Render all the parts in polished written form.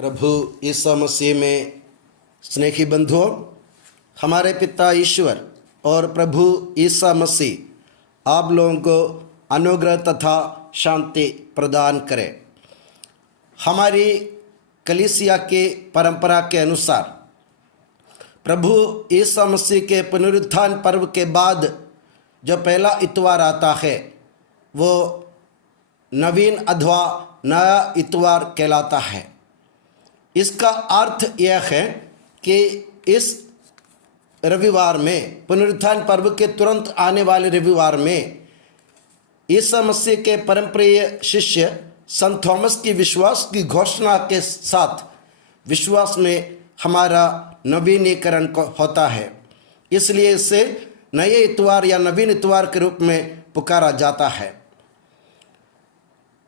प्रभु ईसा मसीह में स्नेही बंधुओं, हमारे पिता ईश्वर और प्रभु ईसा मसीह आप लोगों को अनुग्रह तथा शांति प्रदान करें। हमारी कलीसिया की परंपरा के अनुसार प्रभु ईसा मसीह के पुनरुत्थान पर्व के बाद जो पहला इतवार आता है वो नवीन अथवा नया इतवार कहलाता है। इसका अर्थ यह है कि इस रविवार में, पुनरुत्थान पर्व के तुरंत आने वाले रविवार में, ईसा मसीह के परमप्रिय शिष्य संत थॉमस की विश्वास की घोषणा के साथ विश्वास में हमारा नवीनीकरण होता है। इसलिए इसे नए इतवार या नवीन इतवार के रूप में पुकारा जाता है।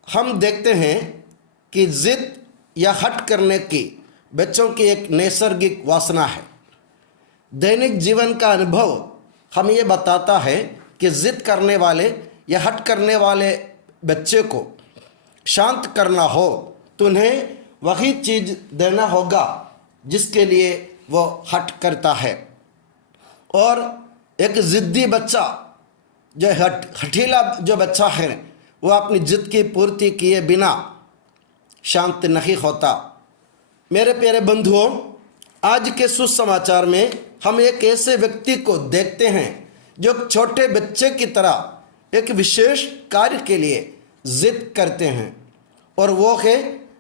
हम देखते हैं कि जिद या हट करने की बच्चों की एक नैसर्गिक वासना है। दैनिक जीवन का अनुभव हमें ये बताता है कि जिद करने वाले या हट करने वाले बच्चे को शांत करना हो तो उन्हें वही चीज़ देना होगा जिसके लिए वो हट करता है। और एक ज़िद्दी बच्चा, जो हठीला जो बच्चा है, वो अपनी जिद की पूर्ति किए बिना शांत नहीं होता। मेरे प्यारे बंधुओं, आज के सुसमाचार में हम एक ऐसे व्यक्ति को देखते हैं जो छोटे बच्चे की तरह एक विशेष कार्य के लिए जिद करते हैं, और वो है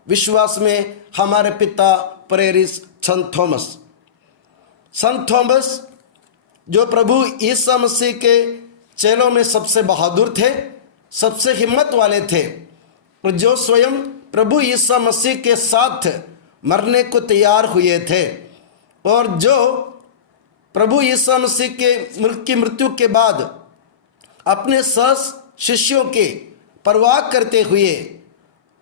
विश्वास में हमारे पिता प्रेरित संत थॉमस। संत थॉमस जो प्रभु ईसा मसीह के चेलों में सबसे बहादुर थे, सबसे हिम्मत वाले थे, और जो स्वयं प्रभु ईसा मसीह के साथ मरने को तैयार हुए थे, और जो प्रभु ईसा मसीह की मृत्यु के बाद अपने शिष्यों के परवाह करते हुए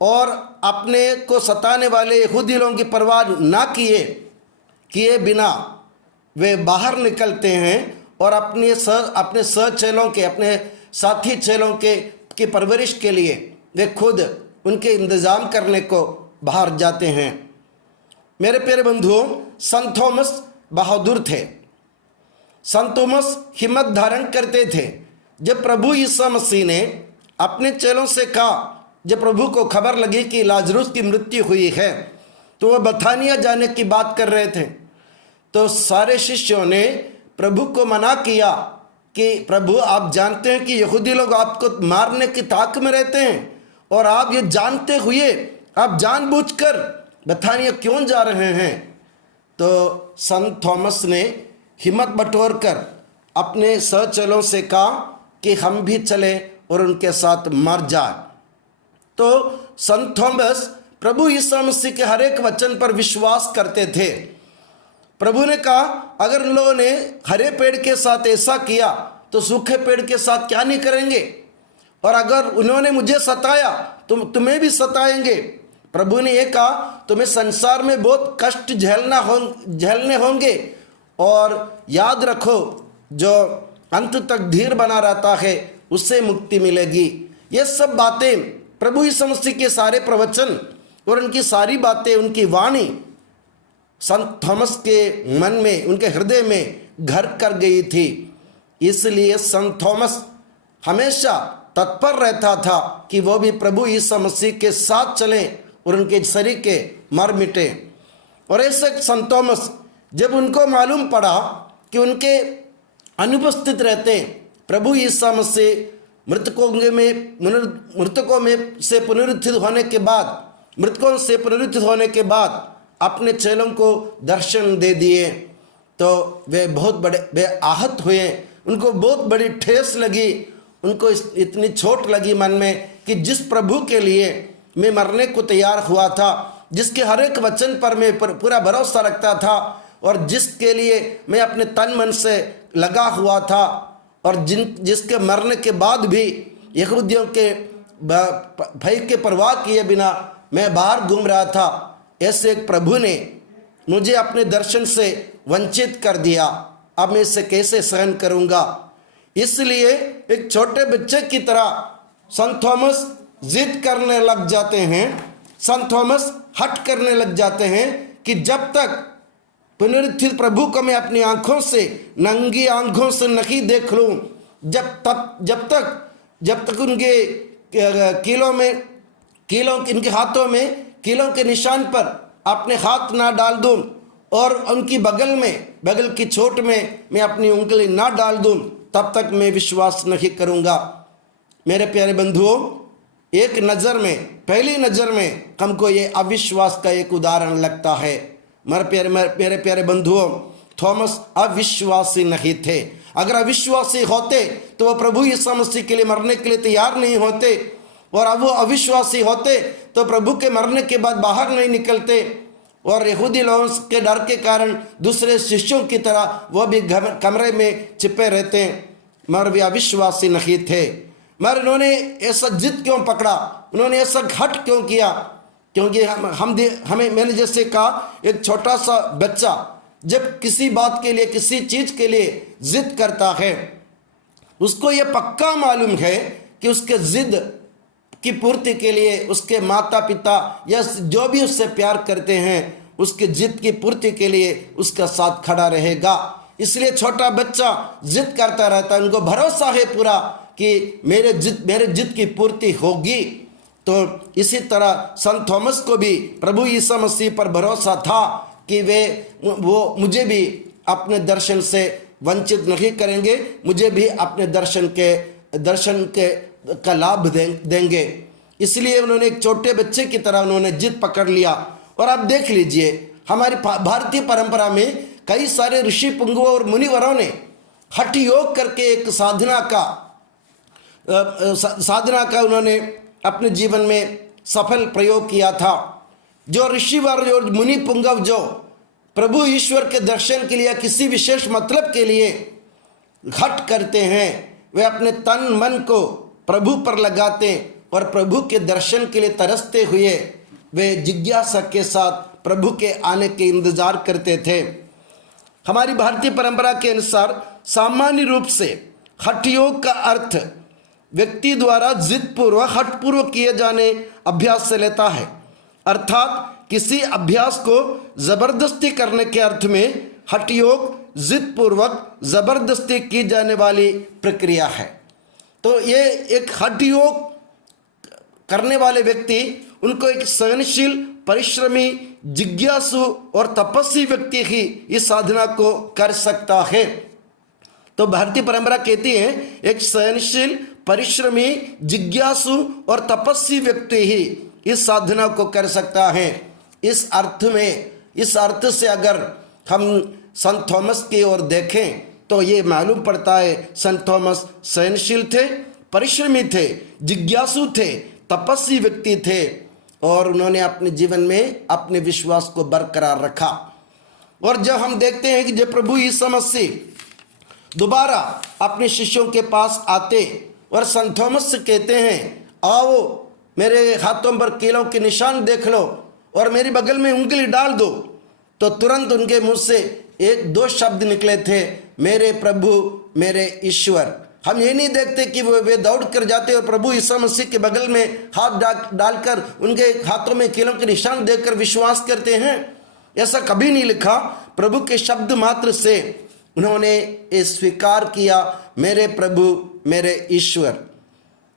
और अपने को सताने वाले यहूदी लोगों की परवाह ना किए बिना वे बाहर निकलते हैं और अपने चेलों के, अपने साथी चेलों की परवरिश के लिए वे खुद उनके इंतज़ाम करने को बाहर जाते हैं। मेरे प्यारे बंधुओं, संत थॉमस बहादुर थे। संत थॉमस हिम्मत धारण करते थे। जब प्रभु ईसा मसीह ने अपने चेलों से कहा, जब प्रभु को खबर लगी कि लाजरुस की मृत्यु हुई है, तो वह बथानिया जाने की बात कर रहे थे, तो सारे शिष्यों ने प्रभू को मना किया कि प्रभु, आप जानते हैं कि यहूदी लोग आपको मारने की ताक में रहते हैं, और आप ये जानते हुए आप जानबूझकर बथानिया क्यों जा रहे हैं। तो संत थॉमस ने हिम्मत बटोर कर अपने सहचेलों से कहा कि हम भी चले और उनके साथ मर जाए। तो संत थॉमस प्रभु ईसा मसीह के हर एक वचन पर विश्वास करते थे। प्रभु ने कहा, अगर उन लोगों ने हरे पेड़ के साथ ऐसा किया तो सूखे पेड़ के साथ क्या नहीं करेंगे, और अगर उन्होंने मुझे सताया तो तुम्हें भी सताएंगे। प्रभु ने यह कहा, तुम्हें संसार में बहुत कष्ट झेलने होंगे, और याद रखो, जो अंत तक धीर बना रहता है उससे मुक्ति मिलेगी। ये सब बातें प्रभु यीशु मसीह के सारे प्रवचन और उनकी सारी बातें, उनकी वाणी संत थॉमस के मन में, उनके हृदय में घर कर गई थी। इसलिए संत थॉमस हमेशा तत्पर रहता था कि वो भी प्रभु यीशु मसीह के साथ चलें और उनके शरीर के मर मिटे। और ऐसे संत थॉमस, जब उनको मालूम पड़ा कि उनके अनुपस्थित रहते प्रभु यीशु मसीह मृतकों से पुनरुत्थित होने के बाद अपने चेलों को दर्शन दे दिए, तो वे आहत हुए। उनको बहुत बड़ी ठेस लगी, उनको इतनी चोट लगी मन में कि जिस प्रभु के लिए मैं मरने को तैयार हुआ था, जिसके हर एक वचन पर मैं पूरा भरोसा रखता था, और जिसके लिए मैं अपने तन मन से लगा हुआ था, और जिसके मरने के बाद भी यहूदियों के भय के परवाह किए बिना मैं बाहर घूम रहा था, ऐसे एक प्रभु ने मुझे अपने दर्शन से वंचित कर दिया। अब मैं इसे कैसे सहन करूंगा। इसलिए एक छोटे बच्चे की तरह संत थॉमस जिद करने लग जाते हैं संत थॉमस हट करने लग जाते हैं कि जब तक पुनरुत्थित प्रभु को मैं अपनी आंखों से, नंगी आंखों से नहीं देख लूं, जब तक उनके इनके हाथों में कीलों के निशान पर अपने हाथ ना डाल दूं और उनकी बगल की चोट में मैं अपनी उंगली ना डाल दूं, तब तक मैं विश्वास नहीं करूंगा। मेरे प्यारे बंधुओं, पहली नज़र में हमको ये अविश्वास का एक उदाहरण लगता है। मेरे प्यारे बंधुओं, थॉमस अविश्वासी नहीं थे। अगर अविश्वासी होते तो वो प्रभु यीशु मसीह के लिए मरने के लिए तैयार नहीं होते, और अब वो अविश्वासी होते तो प्रभु के मरने के बाद बाहर नहीं निकलते, और यहूदी लोगों के डर के कारण दूसरे शिष्यों की तरह वो भी कमरे में छिपे रहते, मगर वे अविश्वासी नहीं थे। मगर उन्होंने ऐसा जिद क्यों पकड़ा, उन्होंने ऐसा घट क्यों किया? क्योंकि हमें मैंने जैसे कहा, एक छोटा सा बच्चा जब किसी बात के लिए, किसी चीज़ के लिए जिद करता है, उसको ये पक्का मालूम है कि उसके जिद की पूर्ति के लिए उसके माता पिता या जो भी उससे प्यार करते हैं, उसके जिद की पूर्ति के लिए उसका साथ खड़ा रहेगा। इसलिए छोटा बच्चा जिद करता रहता है, उनको भरोसा है पूरा कि मेरे जिद की पूर्ति होगी। तो इसी तरह संत थॉमस को भी प्रभु यीशु मसीह पर भरोसा था कि वो मुझे भी अपने दर्शन से वंचित नहीं करेंगे, मुझे भी अपने दर्शन का लाभ देंगे। इसलिए उन्होंने एक छोटे बच्चे की तरह उन्होंने जिद पकड़ लिया। और आप देख लीजिए, हमारी भारतीय परंपरा में कई सारे ऋषि पुंगवों और मुनिवरों ने हठ योग करके एक साधना का उन्होंने अपने जीवन में सफल प्रयोग किया था। जो ऋषिवर और मुनि पुंगव जो प्रभु ईश्वर के दर्शन के लिए, किसी विशेष मतलब के लिए हठ करते हैं, वे अपने तन मन को प्रभु पर लगाते और प्रभु के दर्शन के लिए तरसते हुए वे जिज्ञासा के साथ प्रभु के आने के इंतजार करते थे। हमारी भारतीय परंपरा के अनुसार सामान्य रूप से हठ योग का अर्थ व्यक्ति द्वारा जिदपूर्वक हठपूर्वक किए जाने अभ्यास से लेता है, अर्थात किसी अभ्यास को जबरदस्ती करने के अर्थ में हठ योग जिदपूर्वक जबरदस्ती की जाने वाली प्रक्रिया है। तो ये एक हठ योग करने वाले व्यक्ति, उनको एक सहनशील, परिश्रमी, जिज्ञासु और तपस्वी व्यक्ति ही इस साधना को कर सकता है। तो भारतीय परंपरा कहती है एक सहनशील, परिश्रमी, जिज्ञासु और तपस्वी व्यक्ति ही इस साधना को कर सकता है। इस अर्थ से अगर हम संत थॉमस की ओर देखें तो ये मालूम पड़ता है संत थॉमस सहनशील थे, परिश्रमी थे, जिज्ञासु थे, तपस्वी व्यक्ति थे, और उन्होंने अपने जीवन में अपने विश्वास को बरकरार रखा। और जब हम देखते हैं कि जब प्रभु यीशु मसीह दोबारा अपने शिष्यों के पास आते और संत थॉमस से कहते हैं, आओ मेरे हाथों पर कीलों के निशान देख लो और मेरी बगल में उंगली डाल दो, तो तुरंत उनके मुंह से एक दो शब्द निकले थे, मेरे प्रभु, मेरे ईश्वर। हम ये नहीं देखते कि वे दौड़ कर जाते और प्रभु यीशु मसीह के बगल में हाथ डालकर उनके हाथों में कीलों के निशान देखकर विश्वास करते हैं, ऐसा कभी नहीं लिखा। प्रभु के शब्द मात्र से उन्होंने ये स्वीकार किया, मेरे प्रभु, मेरे ईश्वर।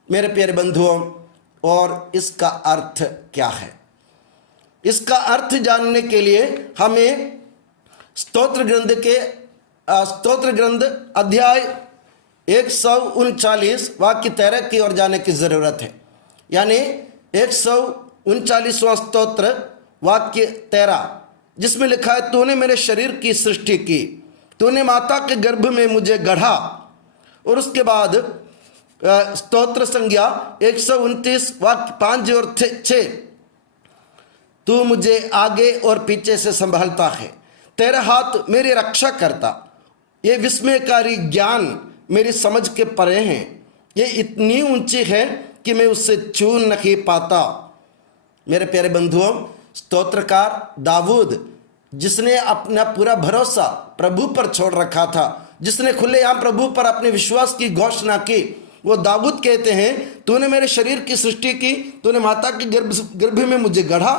मेरे प्यारे बंधुओं, और इसका अर्थ क्या है? इसका अर्थ जानने के लिए हमें स्तोत्र ग्रंथ अध्याय 139 वाक्य 13 की ओर जाने की ज़रूरत है। यानी 139वां स्तोत्र वाक्य 13, जिसमें लिखा है, तूने मेरे शरीर की सृष्टि की, तूने माता के गर्भ में मुझे गढ़ा। और उसके बाद स्तोत्र संज्ञा 129 वाक्य 5 और 6, तू मुझे आगे और पीछे से संभालता है, तेरा हाथ मेरी रक्षा करता, ये विस्मयकारी ज्ञान मेरी समझ के परे हैं, ये इतनी ऊंची है कि मैं उससे छू नहीं पाता। मेरे प्यारे बंधुओं, स्तोत्रकार दाऊद, जिसने अपना पूरा भरोसा प्रभु पर छोड़ रखा था, जिसने खुलेआम प्रभु पर अपने विश्वास की घोषणा की, वो दाऊद कहते हैं, तूने मेरे शरीर की सृष्टि की, तूने माता की गर्भ में मुझे गढ़ा,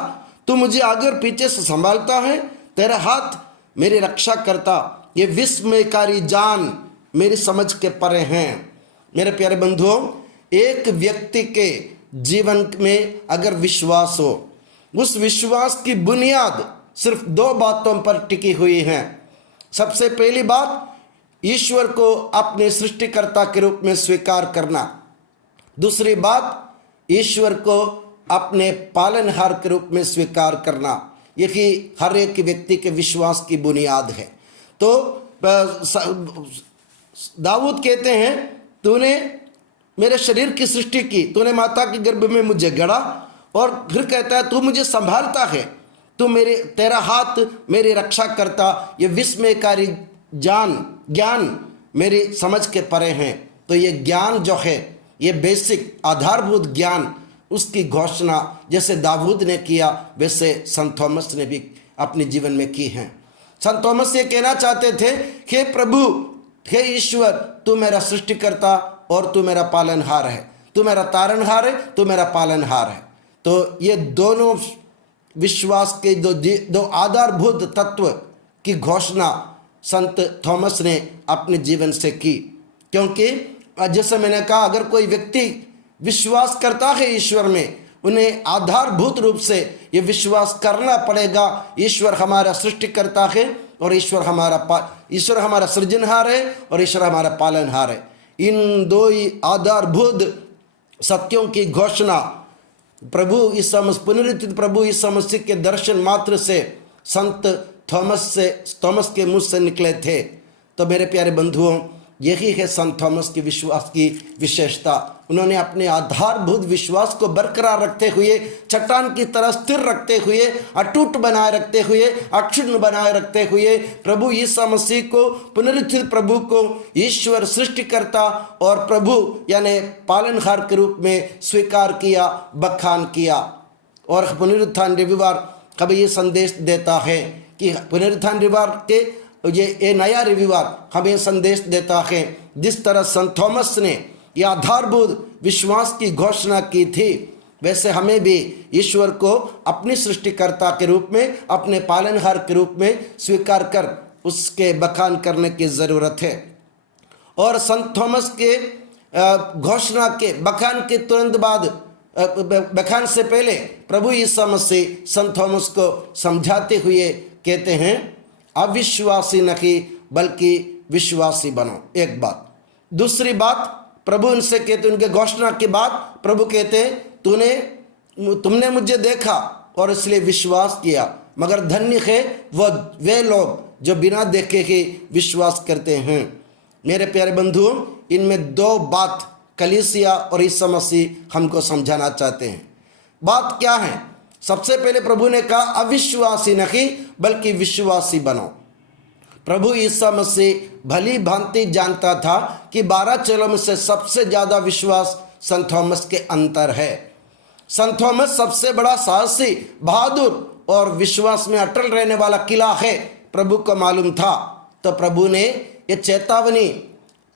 तू मुझे आगे और पीछे से संभालता है, तेरा हाथ मेरी रक्षा करता, ये विस्मयकारी जान मेरी समझ के परे हैं। मेरे प्यारे बंधुओं, एक व्यक्ति के जीवन में अगर विश्वास हो, उस विश्वास की बुनियाद सिर्फ 2 बातों पर टिकी हुई है। सबसे पहली बात, ईश्वर को अपने सृष्टिकर्ता के रूप में स्वीकार करना। दूसरी बात, ईश्वर को अपने पालनहार के रूप में स्वीकार करना। यही हर एक व्यक्ति के विश्वास की बुनियाद है। तो दाऊद कहते हैं, तूने मेरे शरीर की सृष्टि की, तूने माता के गर्भ में मुझे गढ़ा, और फिर कहता है तू मुझे संभालता है, तू तेरा हाथ मेरी रक्षा करता, ये विस्मयकारी ज्ञान मेरी समझ के परे हैं। तो ये ज्ञान जो है, ये बेसिक आधारभूत ज्ञान, उसकी घोषणा जैसे दाऊद ने किया, वैसे संत थॉमस ने भी अपने जीवन में की है। संत थॉमस ये कहना चाहते थे, हे प्रभु, हे ईश्वर, तू मेरा सृष्टिकर्ता और तू मेरा पालनहार है, तू मेरा तारणहार है, तू मेरा पालनहार है। तो ये दोनों विश्वास के दो आधारभूत तत्व की घोषणा संत थॉमस ने अपने जीवन से की। क्योंकि जैसे मैंने कहा, अगर कोई व्यक्ति विश्वास करता है ईश्वर में, उन्हें आधारभूत रूप से ये विश्वास करना पड़ेगा, ईश्वर हमारा सृष्टिकर्ता है और ईश्वर हमारा सृजनहार है और ईश्वर हमारा पालनहार है। इन 2 ही आधारभूत सत्यों की घोषणा पुनरुत्थित प्रभु यीशु मसीह के दर्शन मात्र से संत थॉमस के मुंह से निकले थे। तो मेरे प्यारे बंधुओं, यही है संत थॉमस की विश्वास की विशेषता। उन्होंने अपने आधारभूत विश्वास को बरकरार रखते हुए, चट्टान की तरह स्थिर रखते हुए, अटूट बनाए रखते हुए, अक्षुण्ण बनाए रखते हुए प्रभु यीशु मसीह को, पुनरुत्थित प्रभु को ईश्वर सृष्टिकर्ता और प्रभु यानी पालनहार के रूप में स्वीकार किया, बखान किया। और पुनरुत्थान रविवार कभी ये संदेश देता है कि पुनरुत्थान रविवार के ये नया रविवार हमें संदेश देता है, जिस तरह संत थॉमस ने यह आधारभूत विश्वास की घोषणा की थी, वैसे हमें भी ईश्वर को अपनी सृष्टिकर्ता के रूप में, अपने पालनहार के रूप में स्वीकार कर उसके बखान करने की ज़रूरत है। और संत थॉमस के घोषणा के बखान के तुरंत बाद, बखान से पहले प्रभु यीशु मसीह संत थॉमस को समझाते हुए कहते हैं, अविश्वासी नहीं बल्कि विश्वासी बनो। एक बात। दूसरी बात, प्रभु उनसे कहते, उनके घोषणा के बाद प्रभु कहते हैं, तुमने मुझे देखा और इसलिए विश्वास किया, मगर धन्य है वे लोग जो बिना देखे ही विश्वास करते हैं। मेरे प्यारे बंधुओं, इनमें 2 बात कलीसिया और यीशु मसीह हमको समझाना चाहते हैं। बात क्या है? सबसे पहले प्रभु ने कहा, अविश्वासी नहीं बल्कि विश्वासी बनो। प्रभु यीशु मसीह भली भांति जानता था कि 12 चेलों में से सबसे ज़्यादा विश्वास संत थॉमस के अंतर है। संत थॉमस सबसे बड़ा साहसी, बहादुर और विश्वास में अटल रहने वाला किला है, प्रभु को मालूम था। तो प्रभु ने ये चेतावनी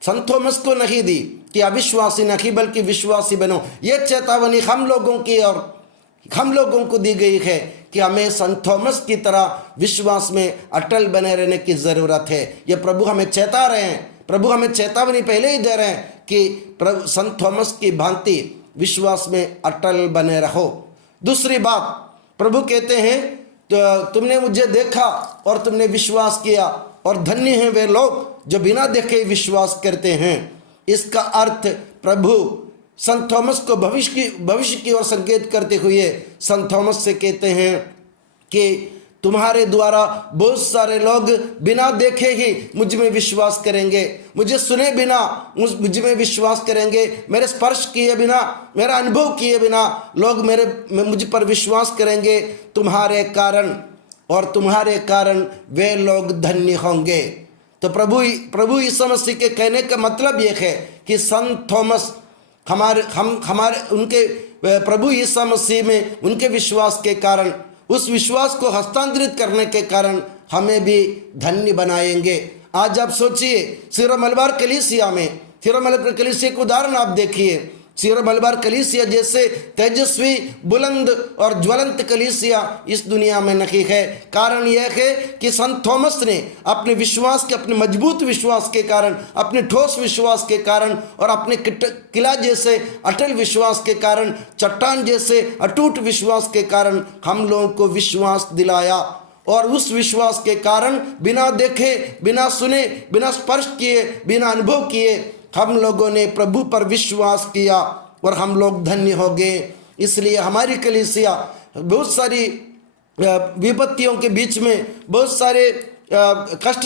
संत थॉमस को नहीं दी कि अविश्वासी नहीं बल्कि विश्वासी बनो। ये चेतावनी हम लोगों की और हम लोगों को दी गई है कि हमें संत थॉमस की तरह विश्वास में अटल बने रहने की ज़रूरत है। ये प्रभु हमें चेता रहे हैं, प्रभु हमें चेतावनी पहले ही दे रहे हैं कि संत थॉमस की भांति विश्वास में अटल बने रहो। दूसरी बात, प्रभु कहते हैं, तो तुमने मुझे देखा और तुमने विश्वास किया, और धन्य हैं वे लोग जो बिना देखे विश्वास करते हैं। इसका अर्थ प्रभु संत थॉमस को भविष्य की ओर संकेत करते हुए संत थॉमस से कहते हैं कि तुम्हारे द्वारा बहुत सारे लोग बिना देखे ही मुझ में विश्वास करेंगे, मुझे सुने बिना मुझ में विश्वास करेंगे, मेरे स्पर्श किए बिना, मेरा अनुभव किए बिना लोग मुझ पर विश्वास करेंगे तुम्हारे कारण, और तुम्हारे कारण वे लोग धन्य होंगे। तो प्रभु यीशु मसीह के कहने का मतलब यह है कि संत थॉमस उनके प्रभु यीशु मसीह में उनके विश्वास के कारण, उस विश्वास को हस्तांतरित करने के कारण हमें भी धन्य बनाएंगे। आज आप सोचिए, सिरो मलबार कलीसिया में सीरो मलबार कलीसिया का उदाहरण आप देखिए। सीरो मलबार कलीसिया जैसे तेजस्वी, बुलंद और ज्वलंत कलीसिया इस दुनिया में नहीं है। कारण यह है कि संत थॉमस ने अपने विश्वास के, अपने मजबूत विश्वास के कारण, अपने ठोस विश्वास के कारण और अपने किला जैसे अटल विश्वास के कारण, चट्टान जैसे अटूट विश्वास के कारण हम लोगों को विश्वास दिलाया। और उस विश्वास के कारण बिना देखे, बिना सुने, बिना स्पर्श किए, बिना अनुभव किए हम लोगों ने प्रभु पर विश्वास किया और हम लोग धन्य हो गए। इसलिए हमारी कलीसिया बहुत सारी विपत्तियों के बीच में, बहुत सारे कष्ट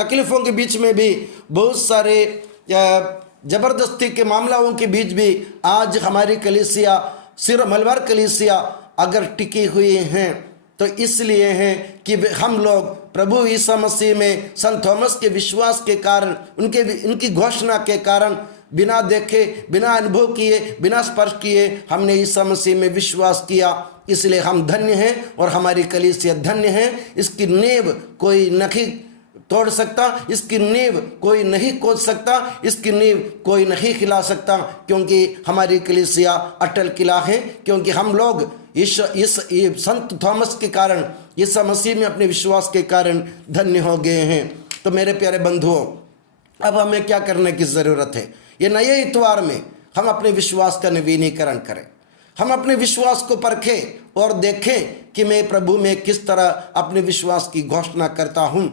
तकलीफों के बीच में भी, बहुत सारे जबरदस्ती के मामलों के बीच भी आज हमारी कलीसिया, सीरो मलबार कलीसिया अगर टिकी हुई हैं तो इसलिए हैं कि हम लोग प्रभु यीशु मसीह में संत थॉमस के विश्वास के कारण, उनकी घोषणा के कारण, बिना देखे, बिना अनुभव किए, बिना स्पर्श किए हमने यीशु मसीह में विश्वास किया। इसलिए हम धन्य हैं और हमारी कलीसिया धन्य है। इसकी नींव कोई नहीं तोड़ सकता, इसकी नींव कोई नहीं खोद सकता, इसकी नींव कोई नहीं हिला सकता, क्योंकि हमारी कलीसिया अटल किला है। क्योंकि हम लोग इस संत थॉमस के कारण, यीशु मसीह में अपने विश्वास के कारण धन्य हो गए हैं। तो मेरे प्यारे बंधुओं, अब हमें क्या करने की ज़रूरत है? ये नए इतवार में हम अपने विश्वास का नवीनीकरण करें। हम अपने विश्वास को परखें और देखें कि मैं प्रभु में किस तरह अपने विश्वास की घोषणा करता हूँ।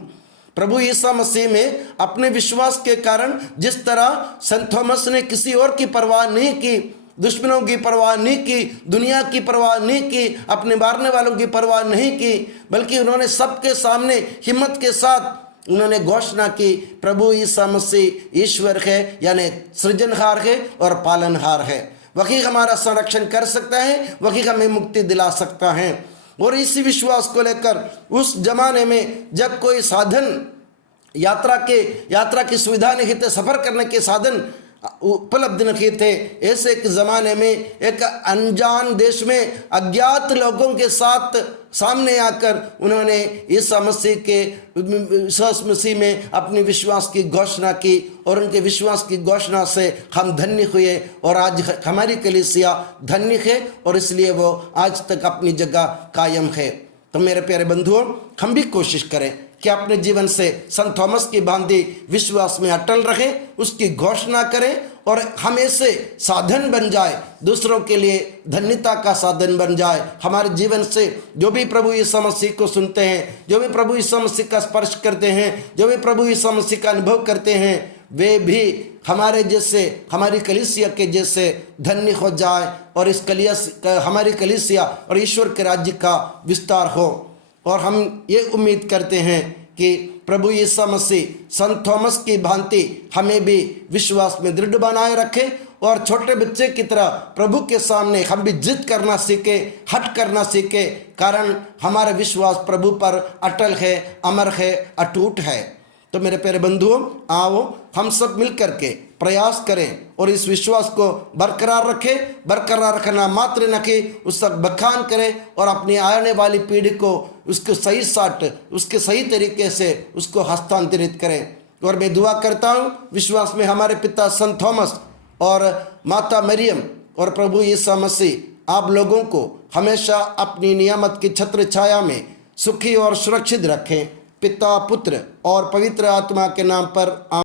प्रभु यीशु मसीह में अपने विश्वास के कारण जिस तरह संत थॉमस ने किसी और की परवाह नहीं की, दुश्मनों की परवाह नहीं की, दुनिया की परवाह नहीं की, अपने मारने वालों की परवाह नहीं की, बल्कि उन्होंने सबके सामने हिम्मत के साथ उन्होंने घोषणा की, प्रभु यीशु मसीह ईश्वर है, यानी सृजनहार है और पालनहार है। वही हमारा संरक्षण कर सकता है, वही हमें मुक्ति दिला सकता है। और इसी विश्वास को लेकर उस जमाने में जब कोई साधन यात्रा की सुविधा नहीं थे, सफ़र करने के साधन उपलब्ध नहीं थे, ऐसे एक ज़माने में एक अनजान देश में अज्ञात लोगों के साथ सामने आकर उन्होंने यीशु मसीह में अपने विश्वास की घोषणा की और उनके विश्वास की घोषणा से हम धन्य हुए और आज हमारी कलीसिया धन्य है और इसलिए वो आज तक अपनी जगह कायम है। तो मेरे प्यारे बंधुओं, हम भी कोशिश करें कि अपने जीवन से संत थॉमस की भांति विश्वास में अटल रहें, उसकी घोषणा करें और हमेशा साधन बन जाए, दूसरों के लिए धन्यता का साधन बन जाए। हमारे जीवन से जो भी प्रभु यीशु मसीह को सुनते हैं, जो भी प्रभु यीशु मसीह का स्पर्श करते हैं, जो भी प्रभु यीशु मसीह का अनुभव करते हैं, वे भी हमारे जैसे, हमारी कलीसिया के जैसे धन्य हो जाए और हमारी कलीसिया और ईश्वर के राज्य का विस्तार हो। और हम ये उम्मीद करते हैं कि प्रभु यीशु मसीह संत थॉमस की भांति हमें भी विश्वास में दृढ़ बनाए रखे और छोटे बच्चे की तरह प्रभु के सामने हम भी जिद करना सीखे, हट करना सीखे, कारण हमारा विश्वास प्रभु पर अटल है, अमर है, अटूट है। तो मेरे प्यारे बंधुओं, आओ हम सब मिलकर के प्रयास करें और इस विश्वास को बरकरार रखें। बरकरार रखना मात्र न कि उसका बखान करें और अपनी आने वाली पीढ़ी को उसके सही साट, उसके सही तरीके से उसको हस्तांतरित करें। और मैं दुआ करता हूँ विश्वास में हमारे पिता संत थॉमस और माता मरियम और प्रभु यीशु मसीह आप लोगों को हमेशा अपनी नियामत की छत्र छाया में सुखी और सुरक्षित रखें। पिता, पुत्र और पवित्र आत्मा के नाम पर